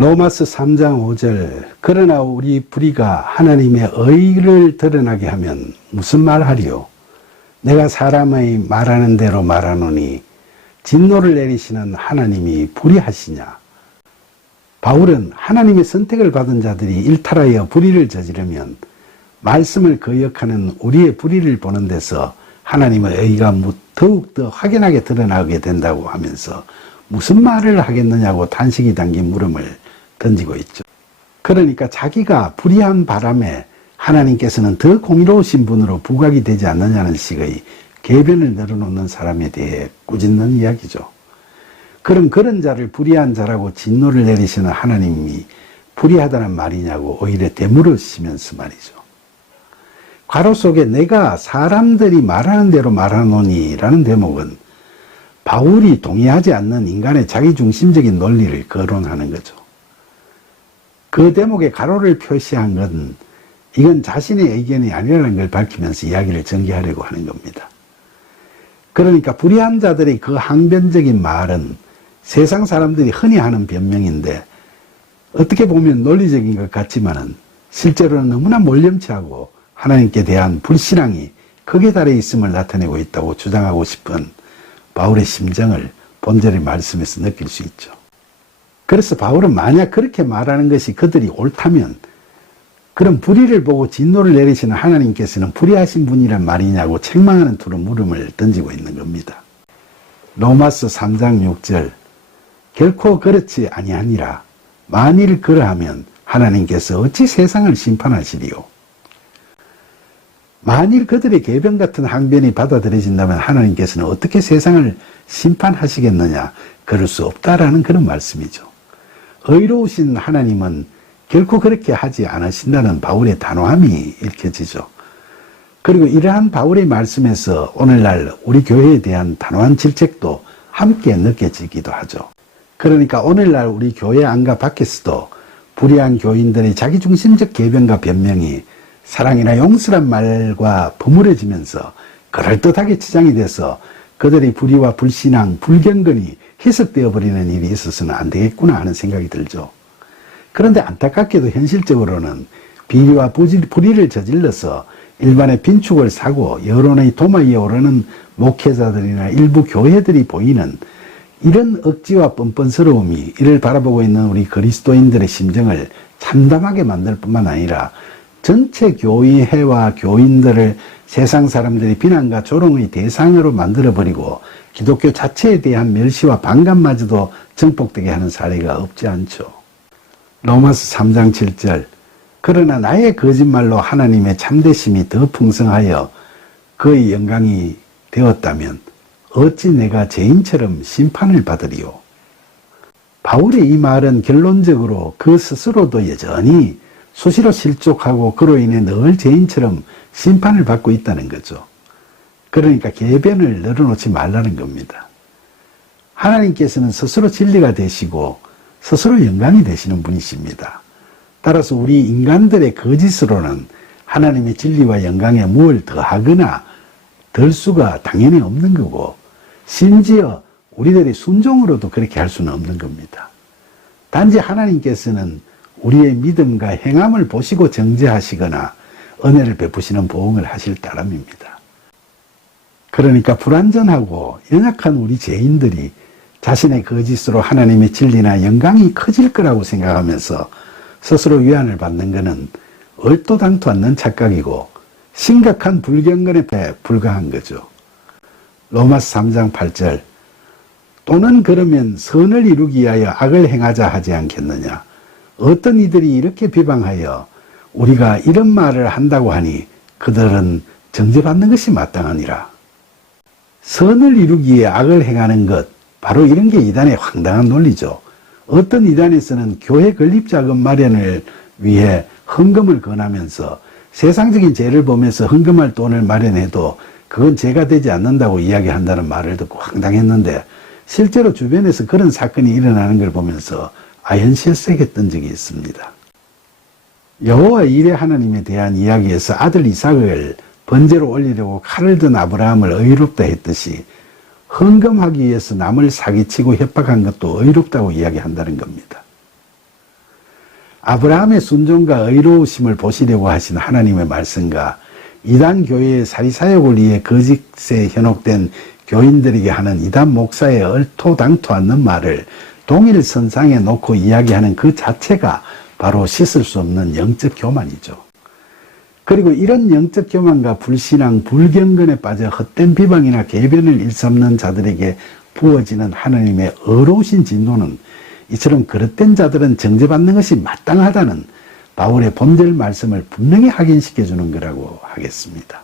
로마서 3장 5절 그러나 우리 불의가 하나님의 의를 드러나게 하면 무슨 말하리요? 내가 사람의 말하는 대로 말하노니 진노를 내리시는 하나님이 불의하시냐? 바울은 하나님의 선택을 받은 자들이 일탈하여 불의를 저지르면 말씀을 거역하는 우리의 불의를 보는 데서 하나님의 의가 더욱더 확연하게 드러나게 된다고 하면서 무슨 말을 하겠느냐고 단식이 담긴 물음을 던지고 있죠. 그러니까 자기가 불의한 바람에 하나님께서는 더 공의로우신 분으로 부각이 되지 않느냐는 식의 궤변을 늘어놓는 사람에 대해 꾸짖는 이야기죠. 그럼 그런 자를 불의한 자라고 진노를 내리시는 하나님이 불의하다는 말이냐고 오히려 되물으시면서 말이죠. 괄호 속에 내가 사람들이 말하는 대로 말하노니 라는 대목은 바울이 동의하지 않는 인간의 자기중심적인 논리를 거론하는 거죠. 그 대목에 가로를 표시한 건 이건 자신의 의견이 아니라는 걸 밝히면서 이야기를 전개하려고 하는 겁니다. 그러니까 불의한 자들의 그 항변적인 말은 세상 사람들이 흔히 하는 변명인데 어떻게 보면 논리적인 것 같지만은 실제로는 너무나 몰염치하고 하나님께 대한 불신앙이 극에 달해 있음을 나타내고 있다고 주장하고 싶은 바울의 심정을 본절의 말씀에서 느낄 수 있죠. 그래서 바울은 만약 그렇게 말하는 것이 그들이 옳다면 그럼 불의를 보고 진노를 내리시는 하나님께서는 불의하신 분이란 말이냐고 책망하는 투로 물음을 던지고 있는 겁니다. 로마서 3장 6절 결코 그렇지 아니하니라. 만일 그러하면 하나님께서 어찌 세상을 심판하시리요? 만일 그들의 궤변 같은 항변이 받아들여진다면 하나님께서는 어떻게 세상을 심판하시겠느냐? 그럴 수 없다라는 그런 말씀이죠. 의로우신 하나님은 결코 그렇게 하지 않으신다는 바울의 단호함이 읽혀지죠. 그리고 이러한 바울의 말씀에서 오늘날 우리 교회에 대한 단호한 질책도 함께 느껴지기도 하죠. 그러니까 오늘날 우리 교회 안과 밖에서도 불의한 교인들의 자기중심적 궤변과 변명이 사랑이나 용서란 말과 버무려지면서 그럴듯하게 치장이 돼서 그들의 불의와 불신앙, 불경건이 해석되어 버리는 일이 있어서는 안 되겠구나 하는 생각이 들죠. 그런데 안타깝게도 현실적으로는 비리와 불의를 저질러서 일반의 빈축을 사고 여론의 도마 위에 오르는 목회자들이나 일부 교회들이 보이는 이런 억지와 뻔뻔스러움이 이를 바라보고 있는 우리 그리스도인들의 심정을 참담하게 만들 뿐만 아니라 전체 교회와 교인들을 세상 사람들이 비난과 조롱의 대상으로 만들어버리고 기독교 자체에 대한 멸시와 반감마저도 정복되게 하는 사례가 없지 않죠. 로마서 3장 7절 그러나 나의 거짓말로 하나님의 참되심이 더 풍성하여 그의 영광이 되었다면 어찌 내가 죄인처럼 심판을 받으리요? 바울의 이 말은 결론적으로 그 스스로도 여전히 수시로 실족하고 그로 인해 늘 죄인처럼 심판을 받고 있다는 거죠. 그러니까 궤변을 늘어놓지 말라는 겁니다. 하나님께서는 스스로 진리가 되시고 스스로 영광이 되시는 분이십니다. 따라서 우리 인간들의 거짓으로는 하나님의 진리와 영광에 무엇을 더하거나 덜 수가 당연히 없는 거고 심지어 우리들의 순종으로도 그렇게 할 수는 없는 겁니다. 단지 하나님께서는 우리의 믿음과 행함을 보시고 정죄하시거나 은혜를 베푸시는 보응을 하실 따름입니다. 그러니까 불완전하고 연약한 우리 죄인들이 자신의 거짓으로 하나님의 진리나 영광이 커질 거라고 생각하면서 스스로 위안을 받는 것은 얼토당토 않는 착각이고 심각한 불경건에 불과한 거죠. 로마서 3장 8절 또는 그러면 선을 이루기 위하여 악을 행하자 하지 않겠느냐. 어떤 이들이 이렇게 비방하여 우리가 이런 말을 한다고 하니 그들은 정죄받는 것이 마땅하니라. 선을 이루기 위해 악을 행하는 것, 바로 이런 게 이단의 황당한 논리죠. 어떤 이단에서는 교회 건립자금 마련을 위해 헌금을 권하면서 세상적인 죄를 보면서 헌금할 돈을 마련해도 그건 죄가 되지 않는다고 이야기한다는 말을 듣고 황당했는데 실제로 주변에서 그런 사건이 일어나는 걸 보면서 아연실색했던 적이 있습니다. 여호와 이레 하나님에 대한 이야기에서 아들 이삭을 번제로 올리려고 칼을 든 아브라함을 의롭다 했듯이 헌금하기 위해서 남을 사기치고 협박한 것도 의롭다고 이야기한다는 겁니다. 아브라함의 순종과 의로우심을 보시려고 하신 하나님의 말씀과 이단 교회의 사리사욕을 위해 거짓에 현혹된 교인들에게 하는 이단 목사의 얼토당토 않는 말을 동일선상에 놓고 이야기하는 그 자체가 바로 씻을 수 없는 영적 교만이죠. 그리고 이런 영적 교만과 불신앙, 불경건에 빠져 헛된 비방이나 궤변을 일삼는 자들에게 부어지는 하나님의 어로우신 진노는 이처럼 그릇된 자들은 정죄받는 것이 마땅하다는 바울의 본절 말씀을 분명히 확인시켜 주는 거라고 하겠습니다.